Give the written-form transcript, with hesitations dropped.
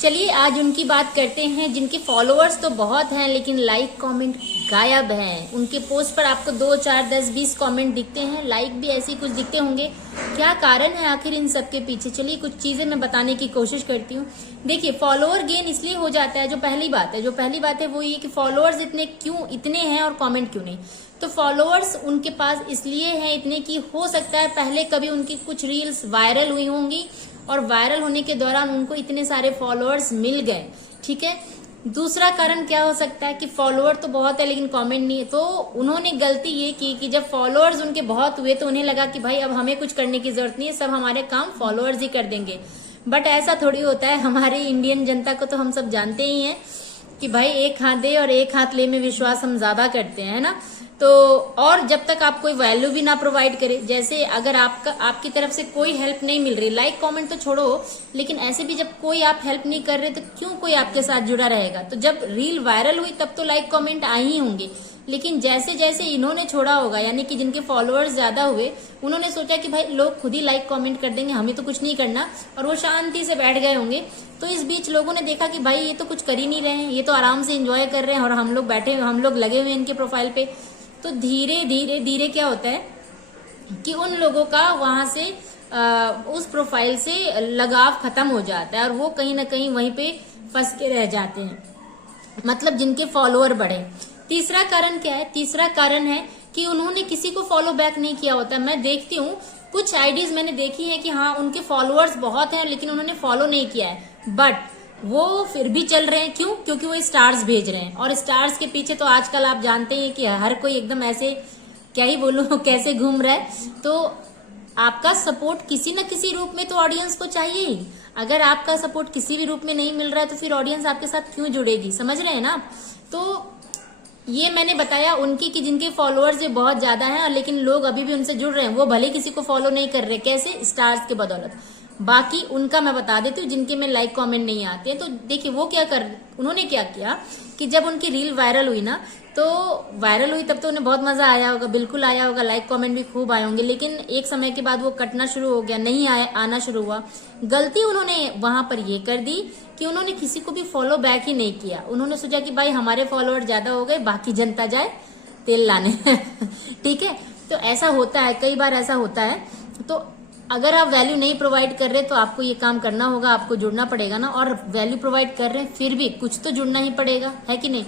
चलिए आज उनकी बात करते हैं जिनके फॉलोअर्स तो बहुत हैं लेकिन लाइक कमेंट गायब हैं। उनके पोस्ट पर आपको 2, 4, 10, 20 कमेंट दिखते हैं, लाइक भी ऐसे ही कुछ दिखते होंगे। क्या कारण है आखिर इन सब के पीछे? चलिए कुछ चीजें मैं बताने की कोशिश करती हूँ। देखिए, फॉलोअर गेन इसलिए हो जाता है, जो पहली बात है वो ये कि फॉलोअर्स इतने हैं और कॉमेंट क्यों नहीं। तो फॉलोअर्स उनके पास इसलिए हैं इतने कि हो सकता है पहले कभी उनकी कुछ रील्स वायरल हुई होंगी और वायरल होने के दौरान उनको इतने सारे फॉलोअर्स मिल गए। ठीक है। दूसरा कारण क्या हो सकता है कि फॉलोअर तो बहुत है लेकिन कमेंट नहीं है। तो उन्होंने गलती ये की कि जब फॉलोअर्स उनके बहुत हुए तो उन्हें लगा कि भाई अब हमें कुछ करने की जरूरत नहीं है, सब हमारे काम फॉलोअर्स ही कर देंगे। बट ऐसा थोड़ी होता है। हमारी इंडियन जनता को तो हम सब जानते ही हैं कि भाई एक हाथ दे और एक हाथ ले में विश्वास हम ज्यादा करते हैं, है ना। तो और जब तक आप कोई वैल्यू भी ना प्रोवाइड करे, जैसे अगर आपकी तरफ से कोई हेल्प नहीं मिल रही, लाइक कमेंट तो छोड़ो, लेकिन ऐसे भी जब कोई आप हेल्प नहीं कर रहे तो क्यों कोई आपके साथ जुड़ा रहेगा। तो जब रील वायरल हुई तब तो लाइक कमेंट आए ही होंगे, लेकिन जैसे जैसे इन्होंने छोड़ा होगा, यानी कि जिनके फॉलोअर्स ज्यादा हुए, उन्होंने सोचा कि भाई लोग खुद ही लाइक कमेंट कर देंगे, हमें तो कुछ नहीं करना, और वो शांति से बैठ गए होंगे। तो इस बीच लोगों ने देखा कि भाई ये तो कुछ कर ही नहीं रहे हैं, ये तो आराम से एंजॉय कर रहे हैं और हम लोग लगे हुए हैं इनके प्रोफाइल पे। तो धीरे धीरे धीरे क्या होता है कि उन लोगों का वहां से उस प्रोफाइल से लगाव खत्म हो जाता है और वो कहीं ना कहीं वहीं पे फंस के रह जाते हैं, मतलब जिनके फॉलोअर बढ़े। तीसरा कारण क्या है? तीसरा कारण है कि उन्होंने किसी को फॉलो बैक नहीं किया होता। मैं देखती हूँ कुछ आईडीज मैंने देखी है कि हाँ उनके फॉलोअर्स बहुत हैं लेकिन उन्होंने फॉलो नहीं किया है, बट वो फिर भी चल रहे हैं। क्यों? क्योंकि वो स्टार्स भेज रहे हैं, और स्टार्स के पीछे तो आजकल आप जानते हैं कि हर कोई एकदम ऐसे, क्या ही बोलूं, कैसे घूम रहा है। तो आपका सपोर्ट किसी न किसी रूप में तो ऑडियंस को चाहिए ही। अगर आपका सपोर्ट किसी भी रूप में नहीं मिल रहा है तो फिर ऑडियंस आपके साथ क्यों जुड़ेगी, समझ रहे हैं ना। तो ये मैंने बताया उनकी कि जिनके फॉलोअर्स ये बहुत ज्यादा हैं लेकिन लोग अभी भी उनसे जुड़ रहे हैं, वो भले किसी को फॉलो नहीं कर रहे, कैसे? स्टार्स के बदौलत। बाकी उनका मैं बता देती हूँ जिनके में लाइक कमेंट नहीं आते हैं। तो देखिए उन्होंने क्या किया कि जब उनकी रील वायरल हुई ना, तो वायरल हुई तब तो उन्हें बहुत मजा आया होगा, बिल्कुल आया होगा, लाइक कमेंट भी खूब आए होंगे, लेकिन एक समय के बाद वो कटना शुरू हो गया, नहीं आना शुरू हुआ। गलती उन्होंने वहां पर ये कर दी कि उन्होंने किसी को भी फॉलो बैक ही नहीं किया। उन्होंने सोचा कि भाई हमारे फॉलोअर ज्यादा हो गए, बाकी जनता जाए तेल लाने। ठीक है। तो ऐसा होता है, कई बार ऐसा होता है। तो अगर आप वैल्यू नहीं प्रोवाइड कर रहे तो आपको ये काम करना होगा, आपको जुड़ना पड़ेगा ना। और वैल्यू प्रोवाइड कर रहे हैं फिर भी कुछ तो जुड़ना ही पड़ेगा, है कि नहीं।